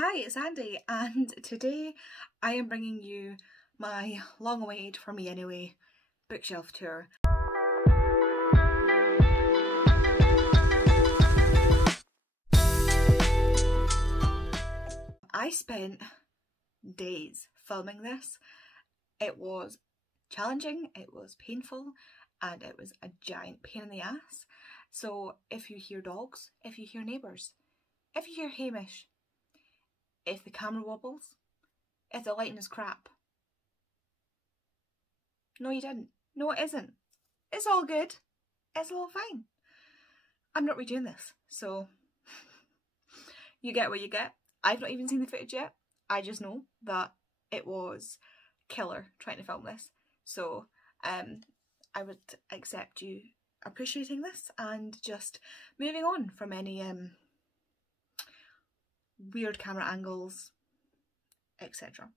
Hi, it's Andy, and today I am bringing you my long-awaited, for me anyway, bookshelf tour. I spent days filming this. It was challenging, it was painful, and it was a giant pain in the ass. So if you hear dogs, if you hear neighbours, if you hear Hamish, if the camera wobbles, if the lighting is crap. No, you didn't. No, it isn't. It's all good. It's all fine. I'm not redoing this, so you get what you get. I've not even seen the footage yet. I just know that it was killer trying to film this. So I would accept you appreciating this and just moving on from any weird camera angles, etc.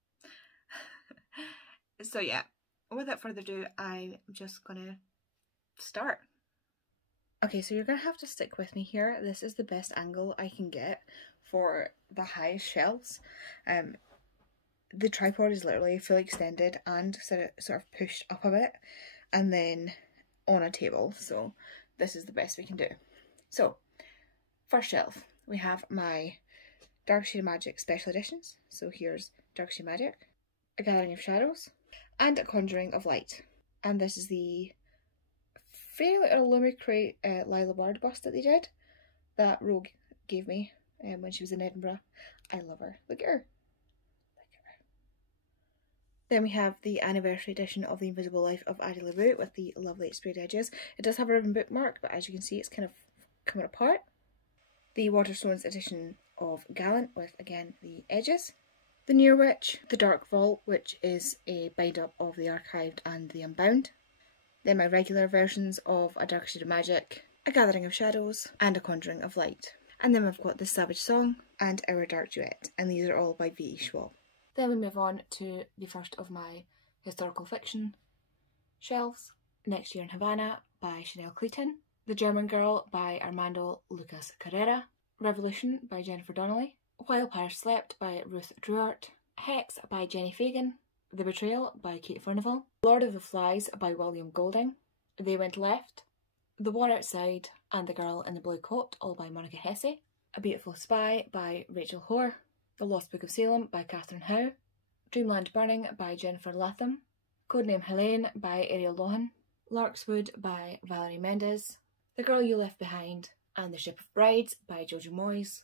So yeah, without further ado, I'm just gonna start. Okay, so you're gonna have to stick with me here. This is the best angle I can get for the highest shelves. The tripod is literally fully extended and sort of pushed up a bit and then on a table, so this is the best we can do. So first shelf, we have my Dark Shade of Magic special editions. So here's Dark Shade of Magic, A Gathering of Shadows, and A Conjuring of Light. And this is the fairly Illumicrate Lila Bard bust that they did, that Rogue gave me when she was in Edinburgh. I love her. Look at her. Look at her. Then we have the anniversary edition of The Invisible Life of Addie LaRue with the lovely sprayed edges. It does have a ribbon bookmark, but as you can see it's kind of coming apart. The Waterstones edition of Gallant with, again, the edges. The Near Witch, The Dark Vault, which is a bind-up of the Archived and the Unbound. Then my regular versions of A Dark Shade of Magic, A Gathering of Shadows, and A Conjuring of Light. And then we've got The Savage Song and Our Dark Duet, and these are all by V.E. Schwab. Then we move on to the first of my historical fiction shelves, Next Year in Havana by Chanel Clayton, The German Girl by Armando Lucas Carrera, Revolution by Jennifer Donnelly, While Paris Slept by Ruth Druart, Hex by Jenny Fagan, The Betrayal by Kate Furnival, Lord of the Flies by William Golding, They Went Left, The War Outside, and The Girl in the Blue Coat, all by Monica Hesse, A Beautiful Spy by Rachel Hoare, The Lost Book of Salem by Catherine Howe, Dreamland Burning by Jennifer Latham, Codename Helene by Ariel Lohan, Larkswood by Valerie Mendez, The Girl You Left Behind and The Ship of Brides by Jojo Moyes,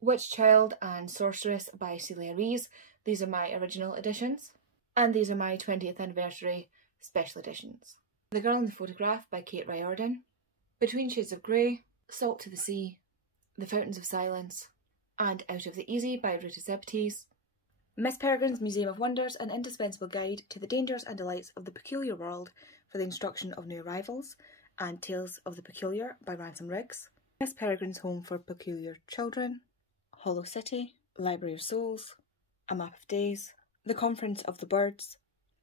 Witch Child and Sorceress by Celia Rees. These are my original editions, and these are my 20th anniversary special editions. The Girl in the Photograph by Kate Riordan, Between Shades of Grey, Salt to the Sea, The Fountains of Silence, and Out of the Easy by Ruta Sepetys, Miss Peregrine's Museum of Wonders, an indispensable guide to the dangers and delights of the peculiar world for the instruction of new arrivals, and Tales of the Peculiar by Ransom Riggs, Miss Peregrine's Home for Peculiar Children, Hollow City, Library of Souls, A Map of Days, The Conference of the Birds,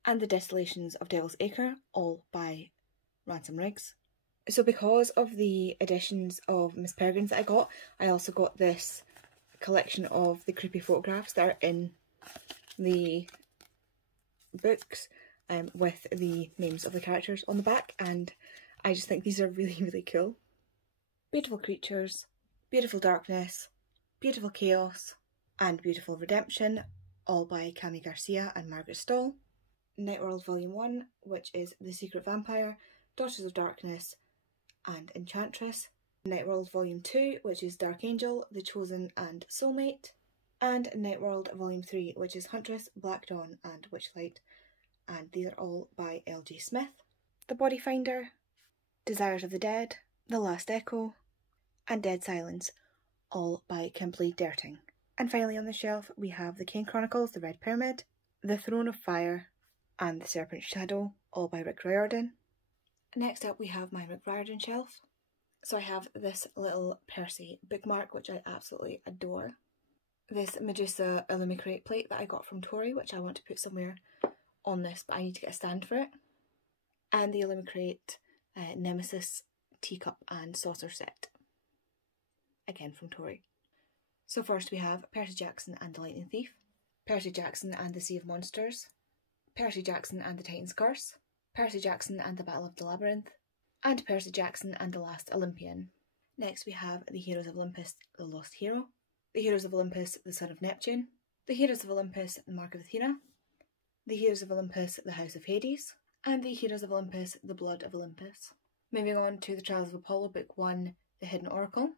and The Desolations of Devil's Acre, all by Ransom Riggs. So because of the editions of Miss Peregrine's that I got, I also got this collection of the creepy photographs that are in the books with the names of the characters on the back, and I just think these are really, really cool. Beautiful Creatures, Beautiful Darkness, Beautiful Chaos, and Beautiful Redemption, all by Cami Garcia and Margaret Stoll. Nightworld Volume 1, which is The Secret Vampire, Daughters of Darkness, and Enchantress. Nightworld Volume 2, which is Dark Angel, The Chosen, and Soulmate. And Nightworld Volume 3, which is Huntress, Black Dawn, and Witchlight. And these are all by L.J. Smith. The Body Finder, Desires of the Dead, The Last Echo, and Dead Silence, all by Kimberly Derting. And finally on the shelf we have The Kane Chronicles, The Red Pyramid, The Throne of Fire, and The Serpent's Shadow, all by Rick Riordan. Next up we have my Rick Riordan shelf. So I have this little Percy bookmark, which I absolutely adore. This Medusa Illumicrate plate that I got from Tori, which I want to put somewhere on this, but I need to get a stand for it. And the Illumicrate Nemesis teacup and saucer set, again from Tori. So first we have Percy Jackson and the Lightning Thief, Percy Jackson and the Sea of Monsters, Percy Jackson and the Titan's Curse, Percy Jackson and the Battle of the Labyrinth, and Percy Jackson and the Last Olympian. Next we have the Heroes of Olympus, the Lost Hero, the Heroes of Olympus, the Son of Neptune, the Heroes of Olympus, the Mark of Athena, the Heroes of Olympus, the House of Hades, and the Heroes of Olympus, the Blood of Olympus. Moving on to the Trials of Apollo, Book 1, the Hidden Oracle,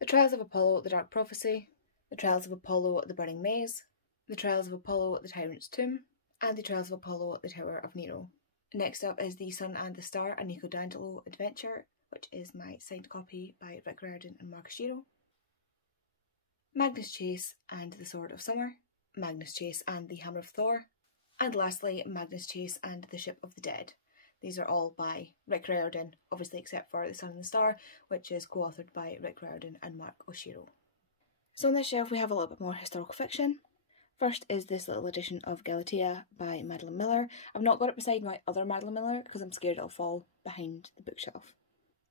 the Trials of Apollo, the Dark Prophecy, the Trials of Apollo, the Burning Maze, the Trials of Apollo, the Tyrant's Tomb, and the Trials of Apollo, the Tower of Nero. Next up is The Sun and the Star, a Nico D'Angelo adventure, which is my signed copy by Rick Riordan and Marcus Giro. Magnus Chase and the Sword of Summer, Magnus Chase and the Hammer of Thor, and lastly Magnus Chase and the Ship of the Dead. These are all by Rick Riordan, obviously except for The Sun and the Star, which is co-authored by Rick Riordan and Mark Oshiro. So on this shelf we have a little bit more historical fiction. First is this little edition of Galatea by Madeline Miller. I've not got it beside my other Madeline Miller because I'm scared it'll fall behind the bookshelf.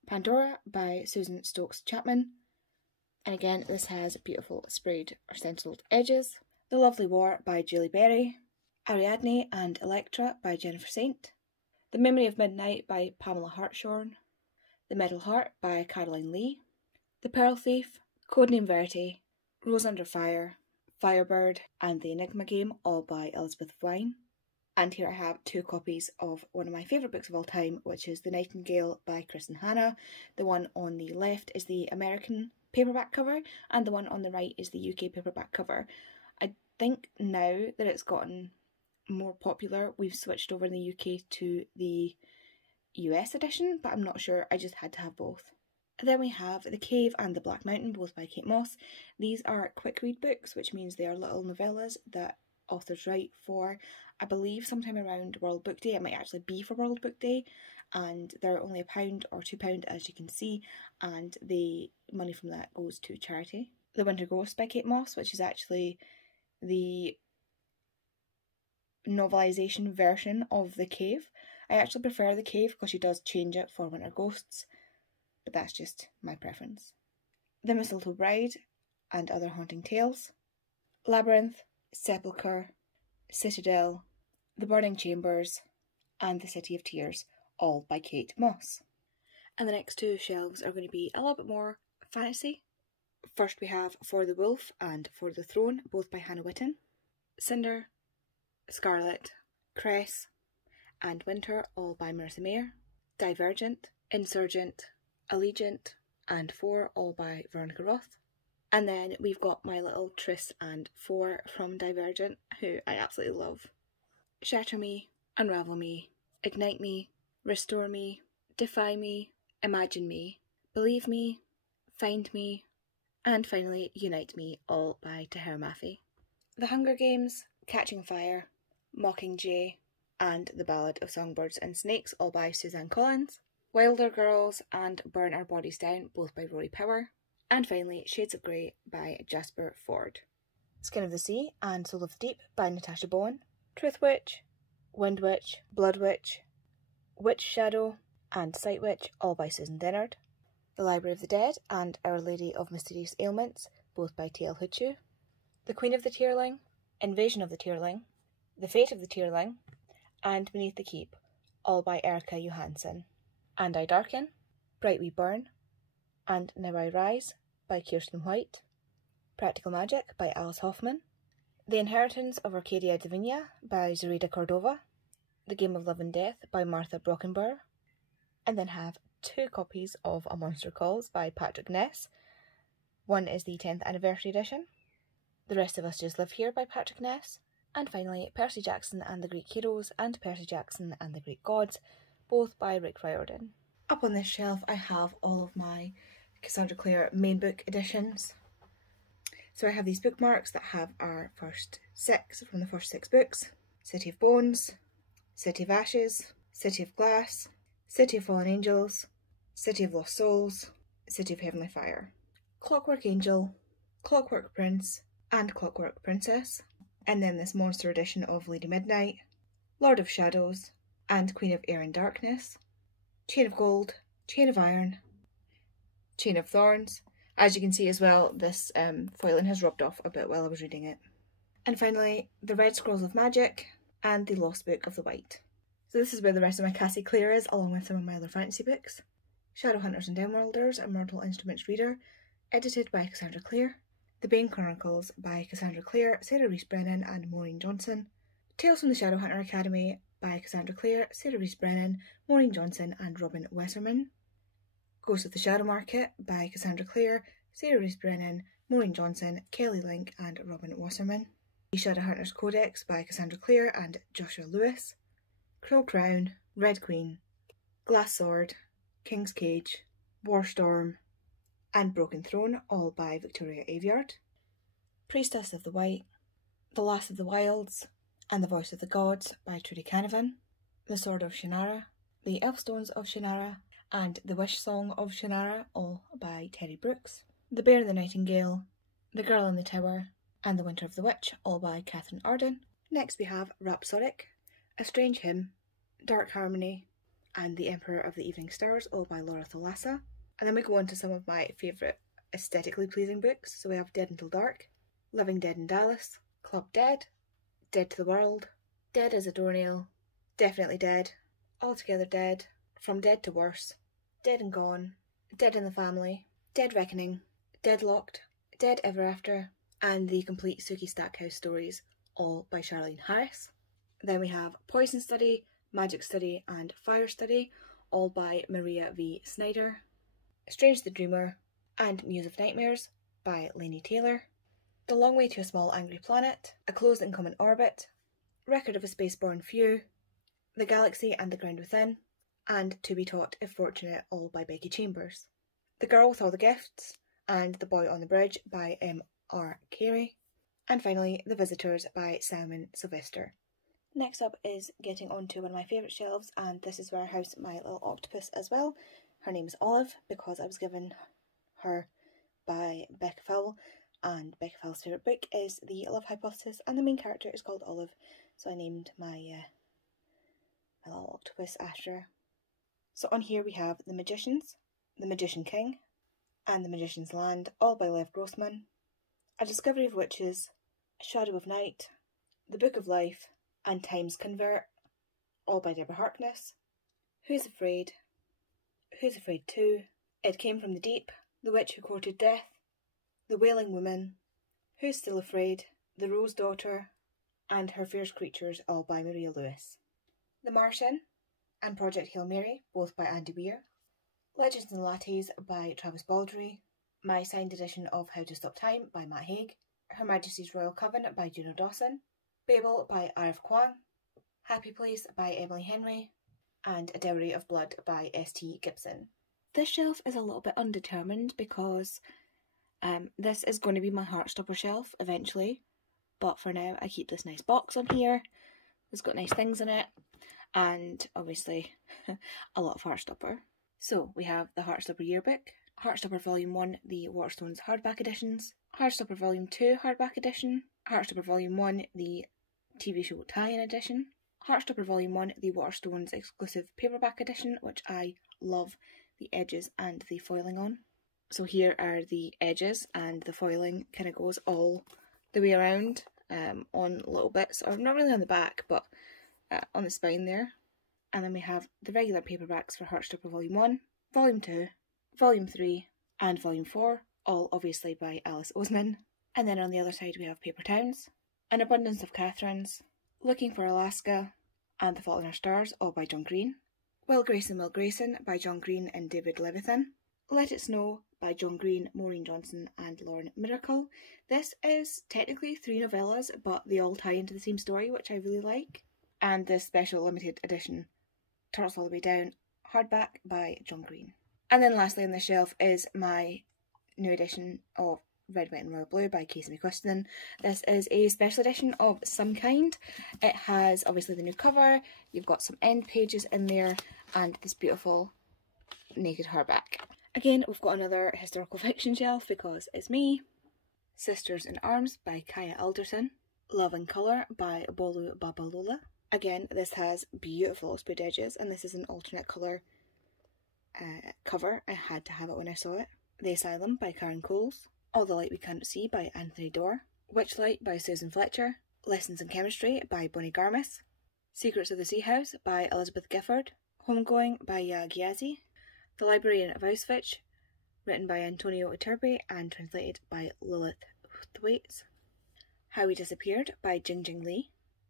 Pandora by Susan Stokes Chapman. And again, this has beautiful sprayed or stenciled edges. The Lovely War by Julie Berry. Ariadne and Electra by Jennifer Saint. The Memory of Midnight by Pamela Hartshorn. The Metal Heart by Caroline Lee. The Pearl Thief, Codename Verity, Rose Under Fire, Firebird, and The Enigma Game, all by Elizabeth Wine. And here I have 2 copies of one of my favourite books of all time, which is The Nightingale by Kristen Hanna. The one on the left is the American paperback cover, and the one on the right is the UK paperback cover. I think now that it's gotten more popular, we've switched over in the UK to the US edition, but I'm not sure, I just had to have both. And then we have The Cave and the Black Mountain, both by Kate Moss. These are quick read books, which means they are little novellas that authors write for, I believe, sometime around World Book Day. It might actually be for World Book Day, and they're only £1 or £2 as you can see, and the money from that goes to charity. The Winter Ghost by Kate Moss, which is actually the novelisation version of The Cave. I actually prefer The Cave because she does change it for Winter Ghosts, but that's just my preference. The Mistletoe Bride and Other Haunting Tales. Labyrinth, Sepulchre, Citadel, The Burning Chambers, and The City of Tears, all by Kate Moss. And the next 2 shelves are going to be a little bit more fantasy. First we have For the Wolf and For the Throne, both by Hannah Witton. Cinder, Scarlet, Cress, and Winter, all by Marissa Mayer. Divergent, Insurgent, Allegiant, and 4, all by Veronica Roth. And then we've got my little Triss and 4 from Divergent, who I absolutely love. Shatter Me, Unravel Me, Ignite Me, Restore Me, Defy Me, Imagine Me, Believe Me, Find Me, and finally Unite Me, all by Tahira Mafi. The Hunger Games, Catching Fire, Mockingjay, and The Ballad of Songbirds and Snakes, all by Suzanne Collins. Wilder Girls and Burn Our Bodies Down, both by Rory Power. And finally, Shades of Grey by Jasper Ford. Skin of the Sea and Soul of the Deep by Natasha Bowen. Truth Witch, Wind Witch, Blood Witch, Witch Shadow, and Sight Witch, all by Susan Dennard. The Library of the Dead and Our Lady of Mysterious Ailments, both by T.L. Huchu. The Queen of the Tearling, Invasion of the Tearling, The Fate of the Tearling, and Beneath the Keep, all by Erica Johansson. And I Darken, Bright We Burn, and Now I Rise by Kirsten White. Practical Magic by Alice Hoffman. The Inheritance of Arcadia Divina by Zoraida Cordova. The Game of Love and Death by Martha Brockenbauer. And then have 2 copies of A Monster Calls by Patrick Ness. One is the 10th anniversary edition. The Rest of Us Just Live Here by Patrick Ness. And finally, Percy Jackson and the Greek Heroes and Percy Jackson and the Greek Gods, both by Rick Riordan. Up on this shelf I have all of my Cassandra Clare main book editions. So I have these bookmarks that have our first 6 from the first 6 books. City of Bones, City of Ashes, City of Glass, City of Fallen Angels, City of Lost Souls, City of Heavenly Fire, Clockwork Angel, Clockwork Prince, and Clockwork Princess. And then this monster edition of Lady Midnight, Lord of Shadows, and Queen of Air and Darkness, Chain of Gold, Chain of Iron, Chain of Thorns, As you can see as well, this foiling has rubbed off a bit while I was reading it. And finally, the Red Scrolls of Magic and the Lost Book of the White. So this is where the rest of my Cassie Clare is, along with some of my other fantasy books. Shadowhunters and Demworlders, a Mortal Instruments reader, edited by Cassandra Clare. The Bane Chronicles by Cassandra Clare, Sarah Rees Brennan and Maureen Johnson. Tales from the Shadowhunter Academy by Cassandra Clare, Sarah Rees Brennan, Maureen Johnson and Robin Wesserman. Ghost of the Shadow Market by Cassandra Clare, Sarah Rees Brennan, Maureen Johnson, Kelly Link and Robin Wasserman. The Shadowhunters Codex by Cassandra Clare and Joshua Lewis. Cruel Crown, Red Queen, Glass Sword, King's Cage, Warstorm and Broken Throne, all by Victoria Aveyard. Priestess of the White, The Last of the Wilds and The Voice of the Gods by Trudy Canavan. The Sword of Shannara, The Elfstones of Shannara and The Wish Song of Shannara, all by Terry Brooks. The Bear and the Nightingale, The Girl in the Tower and The Winter of the Witch, all by Catherine Arden. Next we have Rhapsodic, A Strange Hymn, Dark Harmony and The Emperor of the Evening Stars, all by Laura Thalassa. And then we go on to some of my favourite aesthetically pleasing books. So we have Dead Until Dark, Living Dead in Dallas, Club Dead, Dead to the World, Dead as a Doornail, Definitely Dead, Altogether Dead, From Dead to Worse, Dead and Gone, Dead in the Family, Dead Reckoning, Deadlocked, Dead Ever After, and The Complete Sookie Stackhouse Stories, all by Charlene Harris. Then we have Poison Study, Magic Study and Fire Study, all by Maria V. Snyder. Strange the Dreamer and Muse of Nightmares by Laini Taylor. The Long Way to a Small Angry Planet, A Closed and Common Orbit, Record of a Spaceborne Few, The Galaxy and the Ground Within, and To Be Taught If Fortunate, all by Becky Chambers. The Girl with All the Gifts and The Boy on the Bridge by M.R. Carey. And finally, The Visitors by Simon Sylvester. Next up is getting onto one of my favourite shelves, and this is where I house my little octopus as well. Her name is Olive because I was given her by Becca Fowle, and Becca Fowle's favourite book is The Love Hypothesis, and the main character is called Olive, so I named my little octopus after her. So on here we have The Magicians, The Magician King, and The Magician's Land, all by Lev Grossman. A Discovery of Witches, Shadow of Night, The Book of Life, and Times Convert, all by Deborah Harkness. Who's Afraid? Who's Afraid 2? It Came from the Deep, The Witch Who Courted Death, The Wailing Woman, Who's Still Afraid, The Rose Daughter, and Her Fierce Creatures, all by Maria Lewis. The Martian and Project Hail Mary, both by Andy Weir. Legends and Lattes by Travis Baldry. My signed edition of How to Stop Time by Matt Haig. Her Majesty's Royal Coven by Juno Dawson. Babel by Arif Kwang. Happy Place by Emily Henry. And A Dowry of Blood by S.T. Gibson. This shelf is a little bit undetermined because this is going to be my Heartstopper shelf eventually, but for now I keep this nice box on here. It's got nice things in it, and obviously a lot of Heartstopper. So we have the Heartstopper Yearbook, Heartstopper Volume 1, the Waterstones hardback editions, Heartstopper Volume 2 hardback edition, Heartstopper Volume 1, the TV show tie-in edition, Heartstopper Volume 1, the Waterstones exclusive paperback edition, which I love the edges and the foiling on. So here are the edges, and the foiling kind of goes all the way around on little bits, or not really on the back, but on the spine there. And then we have the regular paperbacks for Heartstopper Volume 1, Volume 2, Volume 3 and Volume 4, all obviously by Alice Oseman. And then on the other side we have Paper Towns, An Abundance of Catherines, Looking for Alaska, and The Fault in Our Stars, all by John Green. Will Grayson by John Green and David Levithan. Let It Snow by John Green, Maureen Johnson and Lauren Miracle. This is technically 3 novellas, but they all tie into the same story, which I really like. And this special limited edition, Turtles All the Way Down, hardback by John Green. And then lastly on the shelf is my new edition of Red, White and Royal Blue by Casey McQuiston. This is a special edition of some kind. It has obviously the new cover, you've got some end pages in there, and this beautiful naked hardback. Again, we've got another historical fiction shelf because it's me. Sisters in Arms by Kaya Alderson. Love and Colour by Bolu Babalola. Again, this has beautiful spread edges, and this is an alternate colour cover. I had to have it when I saw it. The Asylum by Karen Coles, All the Light We Can't See by Anthony Doerr, Witchlight by Susan Fletcher, Lessons in Chemistry by Bonnie Garmis, Secrets of the Sea House by Elizabeth Gifford, Homegoing by Yaa Gyasi, The Librarian of Auschwitz, written by Antonio Iturbe and translated by Lilith Thwaites, How We Disappeared by Jingjing Li,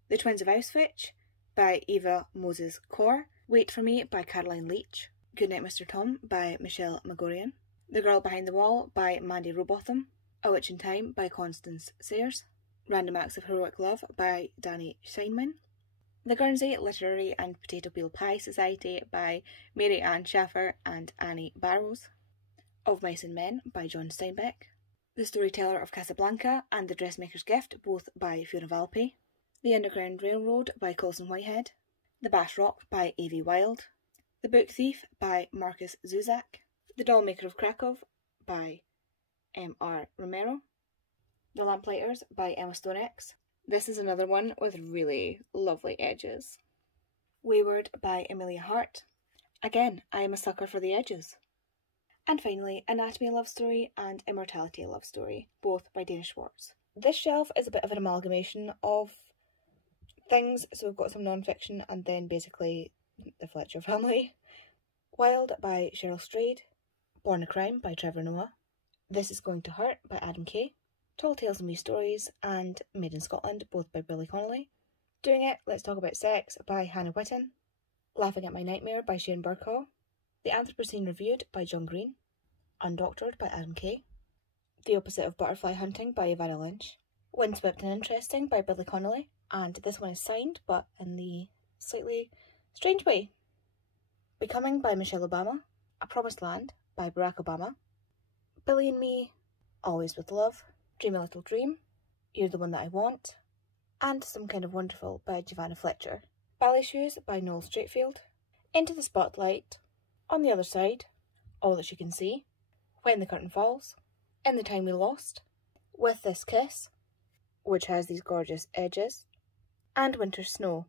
The Twins of Auschwitz by Eva Moses Kaur, Wait for Me by Caroline Leach, Goodnight Mr. Tom by Michelle Magorian, The Girl Behind the Wall by Mandy Robotham, A Witch in Time by Constance Sayers, Random Acts of Heroic Love by Danny Scheinman, The Guernsey Literary and Potato Peel Pie Society by Mary Ann Schaffer and Annie Barrows, Of Mice and Men by John Steinbeck, The Storyteller of Casablanca and The Dressmaker's Gift, both by Fiona Valpy, The Underground Railroad by Colson Whitehead, The Bash Rock by A.V. Wild, The Book Thief by Marcus Zuzak, The Dollmaker of Krakow by M.R. Romero, The Lamplighters by Emma Stonex. This is another one with really lovely edges. Wayward by Amelia Hart. Again, I am a sucker for the edges. And finally, Anatomy Love Story and Immortality Love Story, both by Dana Schwartz. This shelf is a bit of an amalgamation of things, so we've got some non-fiction and then basically the Fletcher family. Wild by Cheryl Strayed, Born a Crime by Trevor Noah, This Is Going to Hurt by Adam Kay, Tall Tales and Wee Stories and Made in Scotland, both by Billy Connolly, Doing It, Let's Talk About Sex by Hannah Whitten, Laughing at My Nightmare by Shane Burkaw, The Anthropocene Reviewed by John Green, Undoctored by Adam Kay, The Opposite of Butterfly Hunting by Ivana Lynch, Windswept and Interesting by Billy Connolly, and this one is signed but in the slightly strange way. Becoming by Michelle Obama, A Promised Land by Barack Obama, Billy and Me, Always with Love, Dream a Little Dream, You're the One That I Want, and Some Kind of Wonderful by Giovanna Fletcher, Ballet Shoes by Noel Straightfield, Into the Spotlight, On the Other Side, All That She Can See, When the Curtain Falls, In the Time We Lost, With This Kiss, which has these gorgeous edges, and Winter Snow,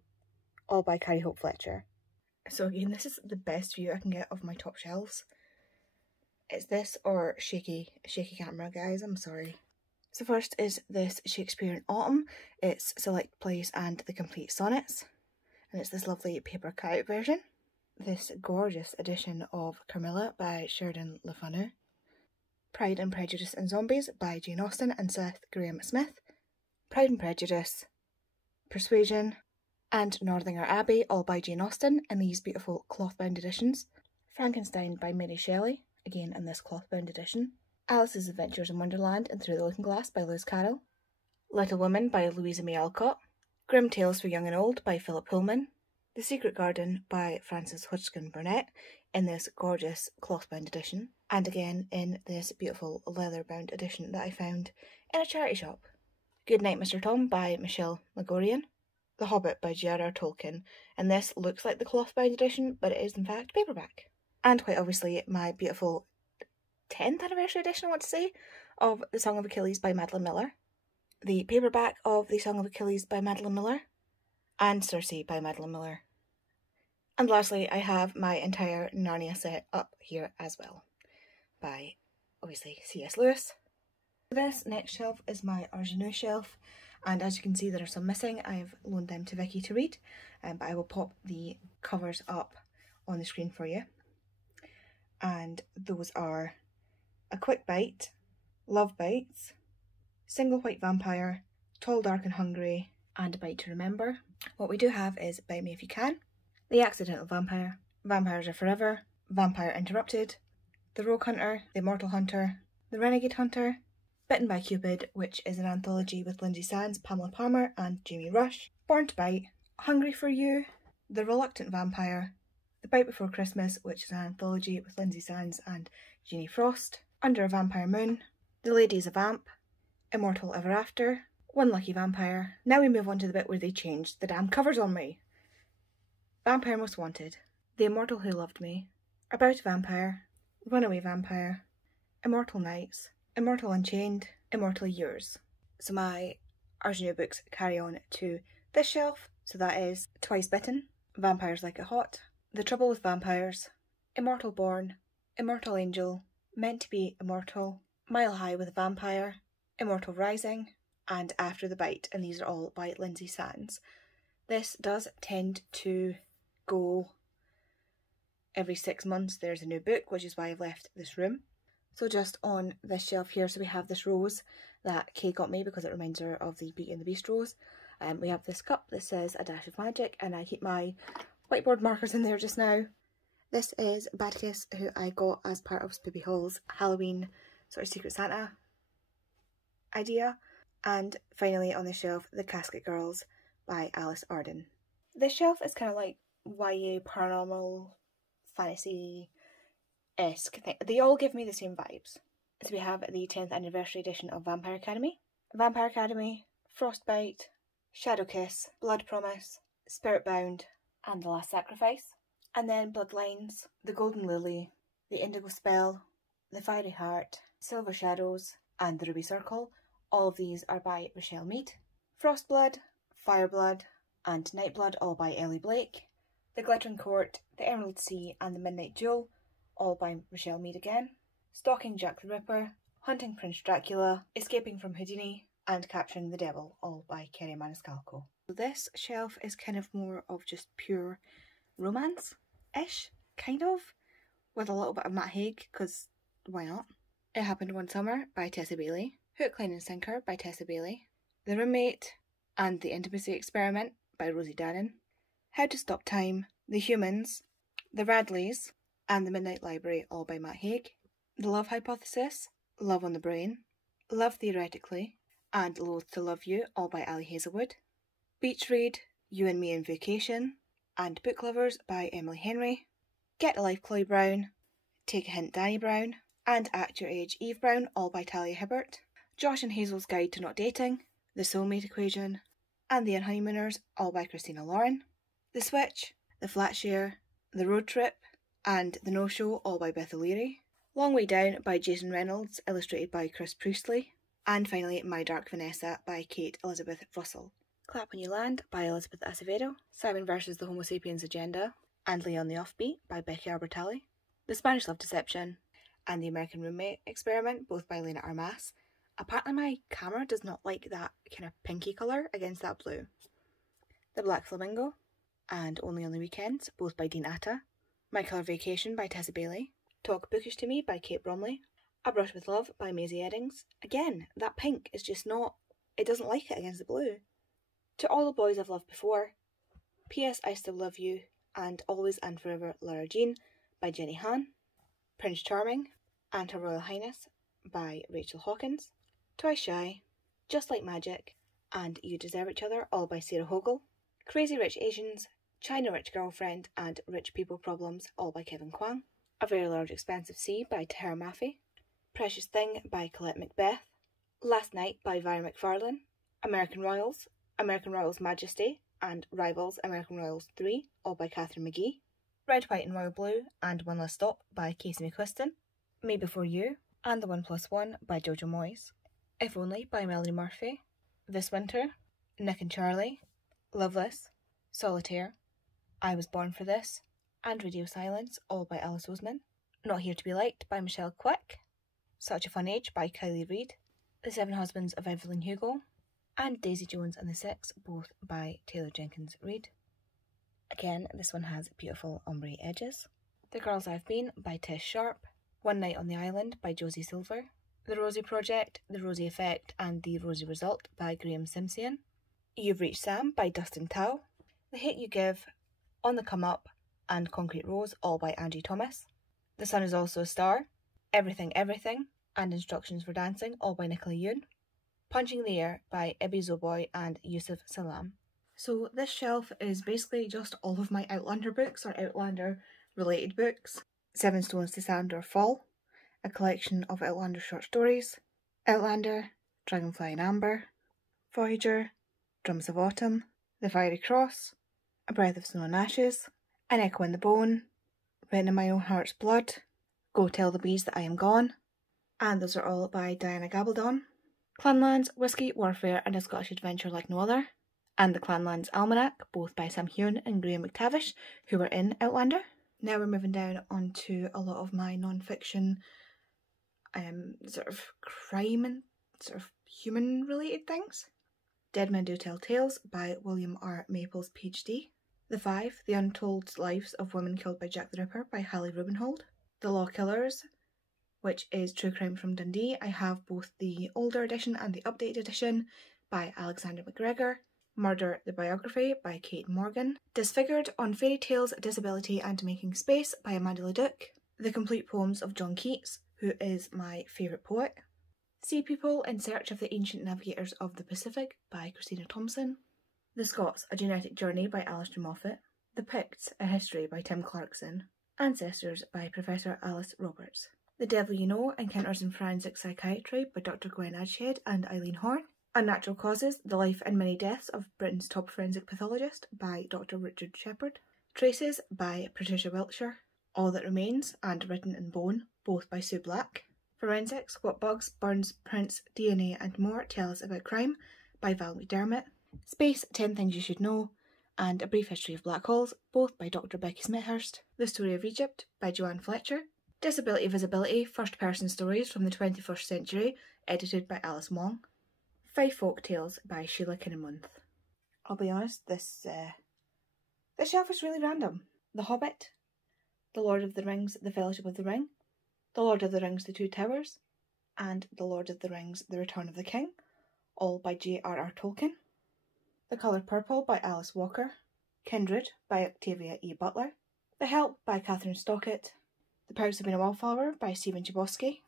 all by Carrie Hope Fletcher. So again, this is the best view I can get of my top shelves. It's this or shaky camera, guys, I'm sorry. So first is this Shakespeare in Autumn. It's Select Plays and the Complete Sonnets. And it's this lovely paper cutout version. This gorgeous edition of Carmilla by Sheridan Le Fanu. Pride and Prejudice and Zombies by Jane Austen and Seth Graham Smith. Pride and Prejudice, Persuasion, and Northanger Abbey, all by Jane Austen in these beautiful cloth-bound editions. Frankenstein by Mary Shelley, again in this cloth-bound edition. Alice's Adventures in Wonderland and Through the Looking Glass by Lewis Carroll. Little Women by Louisa May Alcott. Grim Tales for Young and Old by Philip Pullman. The Secret Garden by Frances Hodgkin Burnett in this gorgeous cloth-bound edition. And again in this beautiful leather-bound edition that I found in a charity shop. Goodnight Mr. Tom by Michelle Magorian. The Hobbit by J.R.R. Tolkien, and this looks like the cloth-bound edition, but it is in fact paperback. And quite obviously my beautiful 10th anniversary edition, I want to say, of The Song of Achilles by Madeline Miller. The paperback of The Song of Achilles by Madeline Miller, and Circe by Madeline Miller. And lastly, I have my entire Narnia set up here as well, by obviously C.S. Lewis. This next shelf is my Argenau shelf, and as you can see there are some missing. I've loaned them to Vicky to read, but I will pop the covers up on the screen for you. And those are A Quick Bite, Love Bites, Single White Vampire, Tall, Dark and Hungry, and A Bite to Remember. What we do have is Bite Me If You Can, The Accidental Vampire, Vampires Are Forever, Vampire Interrupted, The Rogue Hunter, The Immortal Hunter, The Renegade Hunter, Bitten by Cupid, which is an anthology with Lindsay Sands, Pamela Palmer and Jamie Rush, Born to Bite, Hungry for You, The Reluctant Vampire, The Bite Before Christmas, which is an anthology with Lindsay Sands and Jeannie Frost, Under a Vampire Moon, The Lady is a Vamp, Immortal Ever After, One Lucky Vampire. Now we move on to the bit where they changed the damn covers on me. Vampire Most Wanted, The Immortal Who Loved Me, About a Vampire, Runaway Vampire, Immortal Nights, Immortal Unchained, Immortally Yours. So my Argenau books carry on to this shelf, so that is Twice Bitten, Vampires Like It Hot, The Trouble with Vampires, Immortal Born, Immortal Angel, Meant to be Immortal, Mile High with a Vampire, Immortal Rising, and After the Bite, and these are all by Lindsay Sands. This does tend to go every 6 months. There's a new book, which is why I've left this room. So just on this shelf here, so we have this rose that Kay got me because it reminds her of the Beauty and the Beast rose. We have this cup that says A Dash of Magic, and I keep my whiteboard markers in there just now. This is Badkiss, who I got as part of Spoopy Hall's Halloween sort of Secret Santa idea. And finally on the shelf, The Casket Girls by Alice Arden. This shelf is kind of like YA paranormal fantasy-esque thing. They all give me the same vibes. So we have the 10th anniversary edition of Vampire Academy, Frostbite, Shadow Kiss, Blood Promise, Spirit Bound, and The Last Sacrifice. And then Bloodlines, The Golden Lily, The Indigo Spell, The Fiery Heart, Silver Shadows, and The Ruby Circle. All of these are by Rochelle Mead. Frostblood, Fireblood, and Nightblood, all by Ellie Blake. The Glittering Court, The Emerald Sea, and The Midnight Jewel, all by Rochelle Mead again. Stalking Jack the Ripper, Hunting Prince Dracula, Escaping from Houdini, and Capturing the Devil, all by Kerry Maniscalco. This shelf is kind of more of just pure romance-ish, kind of, with a little bit of Matt Haig, because why not? It Happened One Summer by Tessa Bailey, Hook, Line and Sinker by Tessa Bailey, The Roommate and the Intimacy Experiment by Rosie Dannon, How to Stop Time, The Humans, The Radleys, and The Midnight Library, all by Matt Haig, The Love Hypothesis, Love on the Brain, Love Theoretically, and Loath to Love You, all by Ali Hazelwood, Beach Read, You and Me in Vacation, and Book Lovers by Emily Henry, Get a Life Chloe Brown, Take a Hint Danny Brown, and Act Your Age Eve Brown, all by Talia Hibbert, Josh and Hazel's Guide to Not Dating, The Soulmate Equation, and The Unhoneymooners, all by Christina Lauren, The Switch, The Flatshare, The Road Trip, and The No Show, all by Beth O'Leary, Long Way Down by Jason Reynolds, illustrated by Chris Priestley, and finally My Dark Vanessa by Kate Elizabeth Russell. Clap When You Land by Elizabeth Acevedo, Simon vs. the Homo Sapiens Agenda, and Leon the Offbeat by Becky Albertalli, The Spanish Love Deception, and The American Roommate Experiment, both by Lena Armas. Apparently my camera does not like that kind of pinky colour against that blue. The Black Flamingo, and Only on the Weekends, both by Dean Atta, My Colour Vacation by Tessa Bailey, Talk Bookish to Me by Kate Bromley, A Brush with Love by Maisie Eddings. Again, that pink is just not, it doesn't like it against the blue. To All the Boys I've Loved Before, P.S. I Still Love You, and Always and Forever Lara Jean by Jenny Han, Prince Charming, and Her Royal Highness by Rachel Hawkins, Twice Shy, Just Like Magic, and You Deserve Each Other, all by Sarah Hogel, Crazy Rich Asians, China Rich Girlfriend, and Rich People Problems, all by Kevin Kwang, A Very Large Expansive Sea by Tahara Mafi, Precious Thing by Colette Macbeth, Last Night by Vira McFarlane, American Royals Majesty, and Rivals American Royals 3, all by Catherine McGee, Red, White and Royal Blue, and One Last Stop by Casey McQuiston, Me Before You, and The 1+1 by Jojo Moyes, If Only by Melanie Murphy, This Winter, Nick and Charlie, Loveless, Solitaire, I Was Born for This, and Radio Silence, all by Alice Oseman, Not Here to Be Liked by Michelle Quick, Such a Fun Age by Kylie Reid, The Seven Husbands of Evelyn Hugo, and Daisy Jones and the Six, both by Taylor Jenkins Reid. Again, this one has beautiful ombre edges. The Girls I've Been by Tess Sharp, One Night on the Island by Josie Silver, The Rosie Project, The Rosie Effect, and The Rosie Result by Graham Simpson, You've Reached Sam by Dustin Tao, The Hate You Give, On the Come Up, and Concrete Rose, all by Angie Thomas, The Sun Is Also a Star, Everything Everything, and Instructions for Dancing, all by Nicola Yoon, Punching the Air by Ibi Zoboy and Yusuf Salam. So this shelf is basically just all of my Outlander books, or Outlander related books. Seven Stones to Sandor Fall, a collection of Outlander short stories, Outlander, Dragonfly and Amber, Voyager, Drums of Autumn, The Fiery Cross, A Breath of Snow and Ashes, An Echo in the Bone, Written in My Own Heart's Blood, Go Tell the Bees That I Am Gone, and those are all by Diana Gabaldon. Clanlands, Whiskey, Warfare, and A Scottish Adventure Like No Other, and the Clanlands Almanac, both by Sam Hewn and Graham McTavish, who were in Outlander. Now we're moving down onto a lot of my non-fiction sort of crime and sort of human related things. Dead Men Do Tell Tales by William R. Maples, PhD. The Five, The Untold Lives of Women Killed by Jack the Ripper by Hallie Rubenhold. The Law Killers, which is True Crime from Dundee. I have both the older edition and the updated edition by Alexander McGregor. Murder, the Biography by Kate Morgan. Disfigured on Fairy Tales, Disability and Making Space by Amanda Leduc. The Complete Poems of John Keats, who is my favourite poet. Sea People in Search of the Ancient Navigators of the Pacific by Christina Thompson. The Scots, A Genetic Journey by Alistair Moffat. The Picts, A History by Tim Clarkson. Ancestors by Professor Alice Roberts. The Devil You Know, Encounters in Forensic Psychiatry by Dr. Gwen Adshead and Eileen Horn. Unnatural Causes, The Life and Many Deaths of Britain's Top Forensic Pathologist by Dr. Richard Shepherd. Traces by Patricia Wiltshire. All That Remains and Written in Bone, both by Sue Black. Forensics, What Bugs, Burns, Prints, DNA and More Tell Us About Crime by Val McDermott. Space, 10 Things You Should Know, and A Brief History of Black Holes, both by Dr. Becky Smithurst. The Story of Egypt by Joanne Fletcher. Disability Visibility, First Person Stories from the 21st Century, edited by Alice Wong. Five Folk Tales by Sheila Kinnamunth. I'll be honest, this shelf is really random. The Hobbit, The Lord of the Rings, The Fellowship of the Ring, The Lord of the Rings, The Two Towers, and The Lord of the Rings, The Return of the King, all by J.R.R. Tolkien. The Colour Purple by Alice Walker. Kindred by Octavia E. Butler. The Help by Catherine Stockett. The Perks of Being a Wallflower by Stephen Chbosky.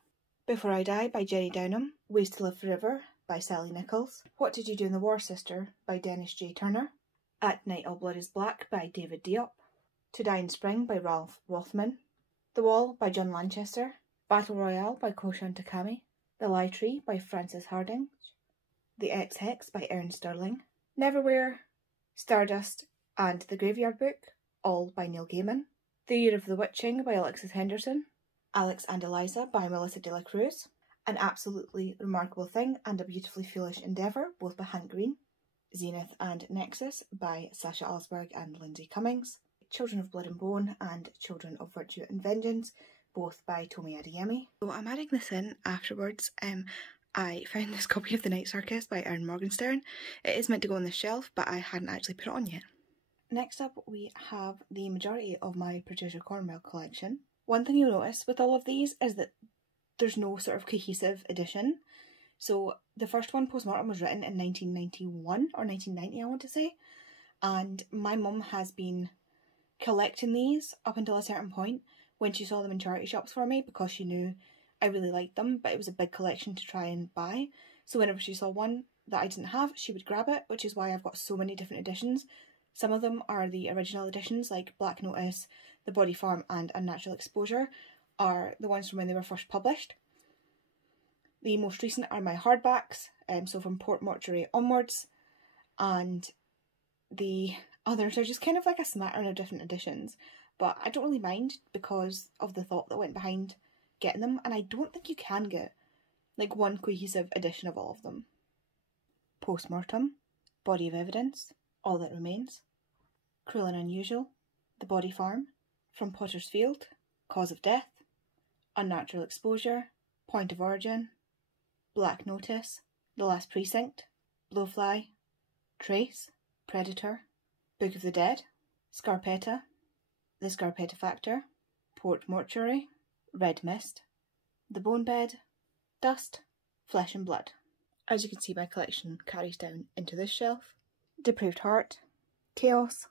Before I Die by Jenny Downham. Ways to Live Forever by Sally Nichols. What Did You Do in the War, Sister by Dennis J. Turner. At Night All Blood is Black by David Diop. To Die in Spring by Ralph Rothman. The Wall by John Lanchester. Battle Royale by Koshan Takami. The Lie Tree by Frances Hardinge. The X-Hex by Erin Sterling. Neverwhere, Stardust and The Graveyard Book, all by Neil Gaiman. The Year of the Witching by Alexis Henderson. Alex and Eliza by Melissa de la Cruz. An Absolutely Remarkable Thing and a Beautifully Foolish Endeavour, both by Hank Green. Zenith and Nexus by Sasha Alsberg and Lindsay Cummings. Children of Blood and Bone and Children of Virtue and Vengeance, both by Tomi Adeyemi. So I'm adding this in afterwards. I found this copy of The Night Circus by Erin Morgenstern. It is meant to go on the shelf, but I hadn't actually put it on yet. Next up we have the majority of my Patricia Cornwell collection. One thing you'll notice with all of these is that there's no sort of cohesive edition. So the first one, Postmortem, was written in 1991 or 1990 I want to say, and my mum has been collecting these up until a certain point when she saw them in charity shops for me because she knew I really liked them, but it was a big collection to try and buy. So whenever she saw one that I didn't have, she would grab it, which is why I've got so many different editions. Some of them are the original editions, like Black Notice, The Body Farm and Unnatural Exposure are the ones from when they were first published. The most recent are my hardbacks, so from Port Mortuary onwards, and the others are just kind of like a smattering of different editions, but I don't really mind because of the thought that went behind getting them, and I don't think you can get like one cohesive edition of all of them. Postmortem, Body of Evidence, All That Remains, Cruel and Unusual, The Body Farm, From Potter's Field, Cause of Death, Unnatural Exposure, Point of Origin, Black Notice, The Last Precinct, Blowfly, Trace, Predator, Book of the Dead, Scarpetta, The Scarpetta Factor, Port Mortuary, Red Mist, The Bone Bed, Dust, Flesh and Blood. As you can see, my collection carries down into this shelf. Depraved Heart, Chaos,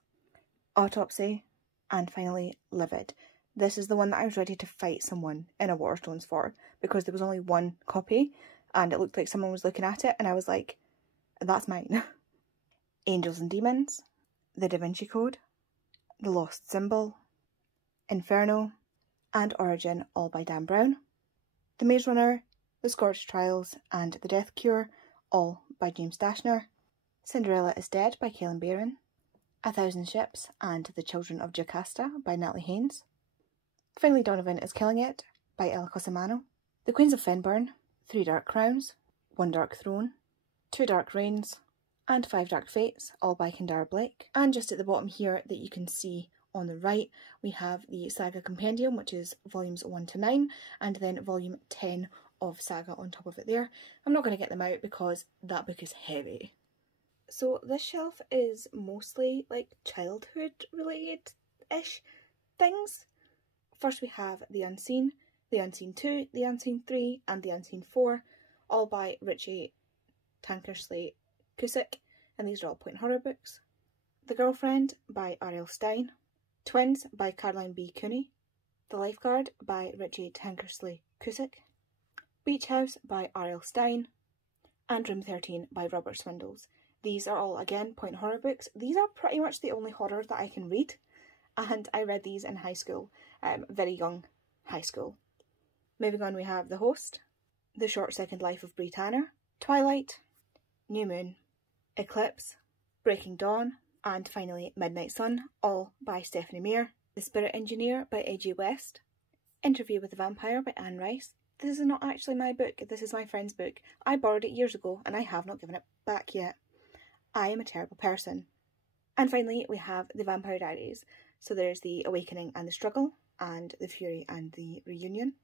Autopsy, and finally Livid. This is the one that I was ready to fight someone in a Waterstones for because there was only one copy and it looked like someone was looking at it and I was like, that's mine. Angels and Demons, The Da Vinci Code, The Lost Symbol, Inferno, and Origin, all by Dan Brown. The Maze Runner, The Scorch Trials, and The Death Cure, all by James Dashner. Cinderella is Dead by Kaelin Barron. 1,000 Ships and The Children of Jocasta by Natalie Haynes. Finally Donovan is Killing It by Ella Cosimano. The Queens of Fenburn, 3 Dark Crowns, 1 Dark Throne, 2 Dark Reigns, and 5 Dark Fates, all by Kendara Blake. And just at the bottom here that you can see on the right, we have the Saga Compendium, which is volumes 1 to 9, and then volume 10 of Saga on top of it there. I'm not going to get them out because that book is heavy. So this shelf is mostly like childhood related-ish things. First we have The Unseen 2, The Unseen 3 and The Unseen 4, all by Richie Tankersley Cusick, and these are all point horror books. The Girlfriend by R.L. Stine, Twins by Caroline B. Cooney, The Lifeguard by Richie Tankersley Cusick, Beach House by R.L. Stine, and Room 13 by Robert Swindells. These are all, again, point horror books. These are pretty much the only horror that I can read, and I read these in high school, very young high school. Moving on, we have The Host, The Short Second Life of Bree Tanner, Twilight, New Moon, Eclipse, Breaking Dawn, and finally Midnight Sun, all by Stephanie Meyer. The Spirit Engineer by A.G. West, Interview with the Vampire by Anne Rice. This is not actually my book, this is my friend's book. I borrowed it years ago and I have not given it back yet. I am a terrible person. And finally we have The Vampire Diaries. So there's The Awakening and the Struggle, and The Fury and the Reunion,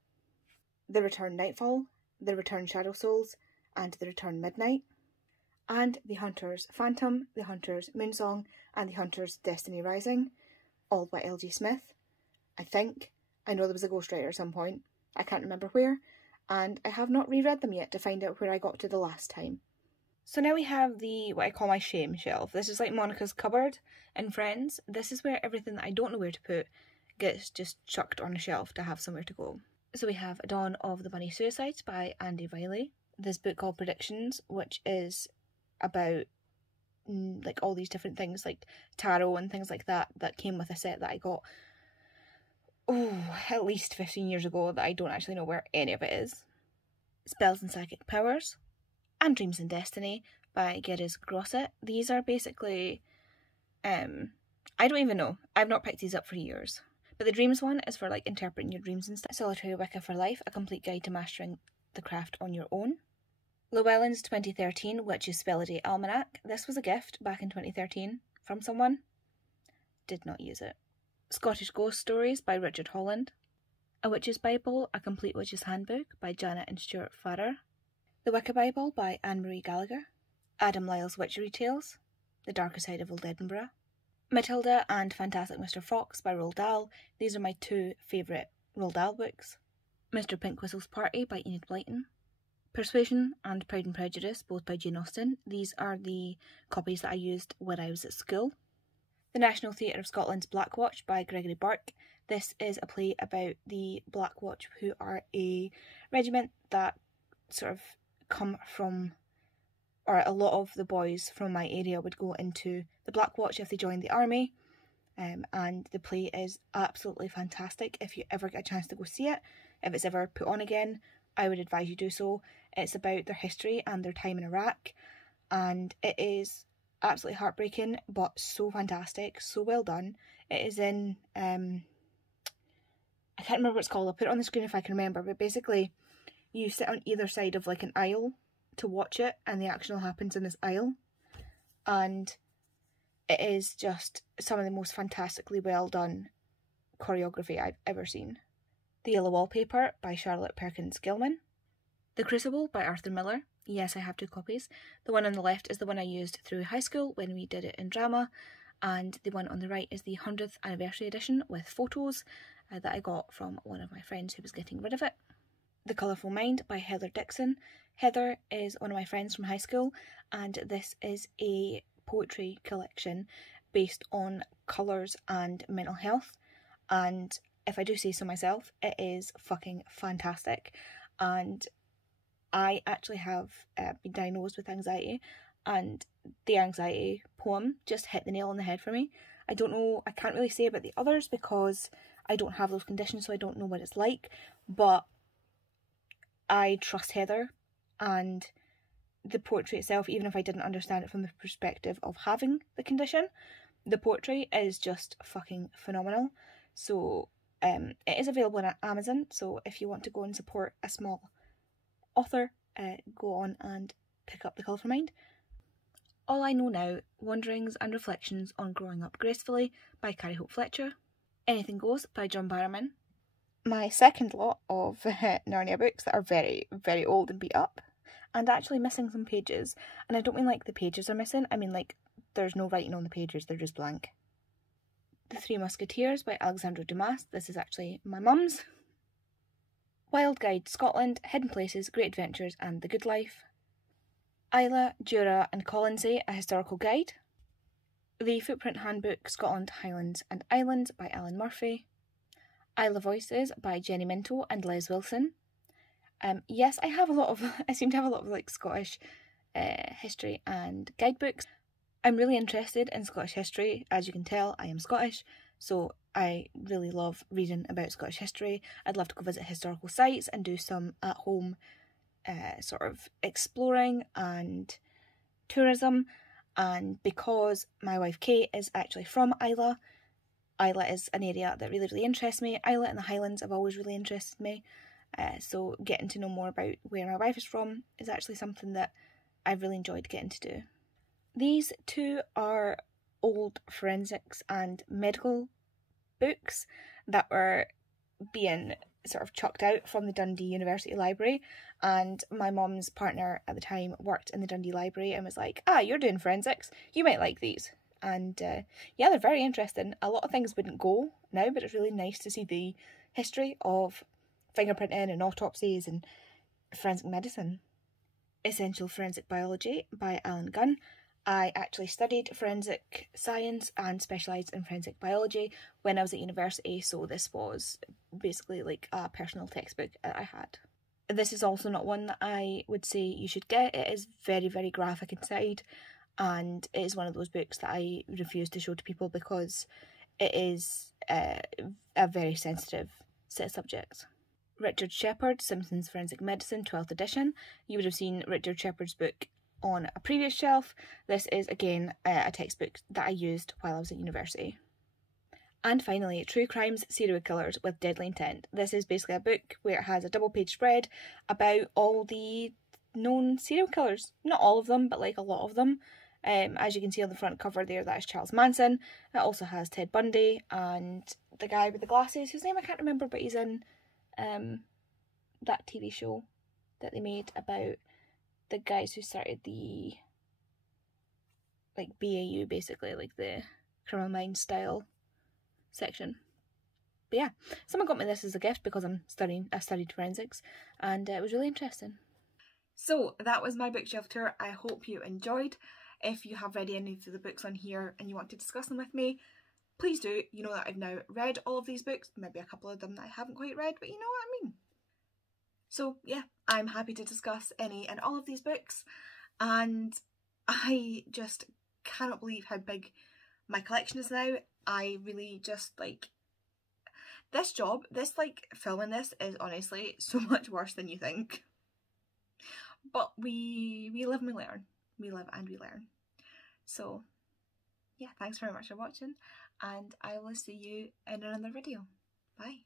The Return Nightfall, The Return Shadow Souls, and The Return Midnight, and The Hunter's Phantom, The Hunter's Moonsong, and The Hunter's Destiny Rising, all by L.G. Smith, I think. I know there was a ghostwriter at some point, I can't remember where, and I have not reread them yet to find out where I got to the last time. So now we have the, what I call my shame shelf. This is like Monica's cupboard in Friends. This is where everything that I don't know where to put gets just chucked on a shelf to have somewhere to go. So we have Dawn of the Bunny Suicides by Andy Riley. This book called Predictions, which is about like all these different things like tarot and things like that came with a set that I got at least 15 years ago that I don't actually know where any of it is. Spells and Psychic Powers, and Dreams and Destiny by Geddes Grosset. These are basically, I don't even know. I've not picked these up for years. But the Dreams one is for like interpreting your dreams and stuff. Solitary Wicca for Life, a complete guide to mastering the craft on your own. Llewellyn's 2013 Witch's Spell-A-Day Almanac. This was a gift back in 2013 from someone. Did not use it. Scottish Ghost Stories by Richard Holland. A Witch's Bible, a complete witch's handbook by Janet and Stuart Farrer. The Wicca Bible by Anne-Marie Gallagher. Adam Lyle's Witchery Tales. The Darker Side of Old Edinburgh. Matilda and Fantastic Mr. Fox by Roald Dahl. These are my two favourite Roald Dahl books. Mr. Pinkwhistle's Party by Enid Blyton. Persuasion and Pride and Prejudice, both by Jane Austen. These are the copies that I used when I was at school. The National Theatre of Scotland's Black Watch by Gregory Burke. This is a play about the Black Watch, who are a regiment that sort of come from, or a lot of the boys from my area would go into the Black Watch if they joined the army. And the play is absolutely fantastic. If you ever get a chance to go see it, if it's ever put on again, I would advise you do so. It's about their history and their time in Iraq, and it is absolutely heartbreaking, but so fantastic, so well done. It is in, I can't remember what it's called, I'll put it on the screen if I can remember, but basically you sit on either side of like an aisle to watch it, and the action all happens in this aisle, and it is just some of the most fantastically well done choreography I've ever seen. The Yellow Wallpaper by Charlotte Perkins Gilman. The Crucible by Arthur Miller. Yes, I have two copies. The one on the left is the one I used through high school when we did it in drama, and the one on the right is the 100th anniversary edition with photos that I got from one of my friends who was getting rid of it. The Colourful Mind by Heather Dixon. Heather is one of my friends from high school, and this is a poetry collection based on colours and mental health, and if I do say so myself, it is fucking fantastic. And I actually have been diagnosed with anxiety, and the anxiety poem just hit the nail on the head for me. I don't know, I can't really say about the others because I don't have those conditions, so I don't know what it's like, but I trust Heather, and the poetry itself, even if I didn't understand it from the perspective of having the condition, the poetry is just fucking phenomenal. So it is available on Amazon, so if you want to go and support a small author, go on and pick up The Colourful Mind. All I Know Now, Wanderings and Reflections on Growing Up Gracefully by Carrie Hope Fletcher. Anything Goes by John Barrowman. my second lot of Narnia books that are very, very old and beat up, and actually missing some pages. And I don't mean like the pages are missing, I mean like there's no writing on the pages, they're just blank. The Three Musketeers by Alexandra Dumas. This is actually my mum's. Wild Guide Scotland, Hidden Places, Great Adventures and The Good Life. Isla, Jura and Colonsay, A Historical Guide. The Footprint Handbook, Scotland, Highlands and Islands by Alan Murphy. Isla Voices by Jenny Minto and Les Wilson. Yes, I seem to have a lot of like Scottish history and guidebooks. I'm really interested in Scottish history. As you can tell, I am Scottish, so I really love reading about Scottish history. I'd love to go visit historical sites and do some at-home sort of exploring and tourism. And because my wife Kate is actually from Isla, Isla is an area that really, really interests me. Isla and the Highlands have always really interested me. So getting to know more about where my wife is from is actually something that I've really enjoyed getting to do. These two are old forensics and medical books that were being sort of chucked out from the Dundee University Library, and my mum's partner at the time worked in the Dundee Library and was like, you're doing forensics, you might like these. And yeah, they're very interesting. A lot of things wouldn't go now, but it's really nice to see the history of fingerprinting and autopsies and forensic medicine. Essential Forensic Biology by Alan Gunn. I actually studied forensic science and specialised in forensic biology when I was at university, so this was basically like a personal textbook that I had. This is also not one that I would say you should get. It is very, very graphic inside, and it is one of those books that I refuse to show to people because it is a very sensitive set of subjects. Richard Shepherd, Simpson's Forensic Medicine, 12th edition. You would have seen Richard Shepherd's book on a previous shelf. This is again a textbook that I used while I was at university. And finally, True Crimes Serial Killers with Deadly Intent. This is basically a book where it has a double-page spread about all the known serial killers. Not all of them, but like a lot of them. As you can see on the front cover there, that is Charles Manson. It also has Ted Bundy and the guy with the glasses, whose name I can't remember, but he's in that TV show that they made about the guys who started the like BAU, basically, like the Criminal Minds style section. But yeah, someone got me this as a gift because I studied forensics, and it was really interesting. So that was my bookshelf tour. I hope you enjoyed. If you have read any of the books on here and you want to discuss them with me, please do. You know that I've now read all of these books, maybe a couple of them that I haven't quite read, but you know what I mean. So yeah, I'm happy to discuss any and all of these books, and I just cannot believe how big my collection is now. I really just like this job, filming this is honestly so much worse than you think. But we live and we learn. We live and we learn. So yeah, thanks very much for watching, and I will see you in another video. Bye.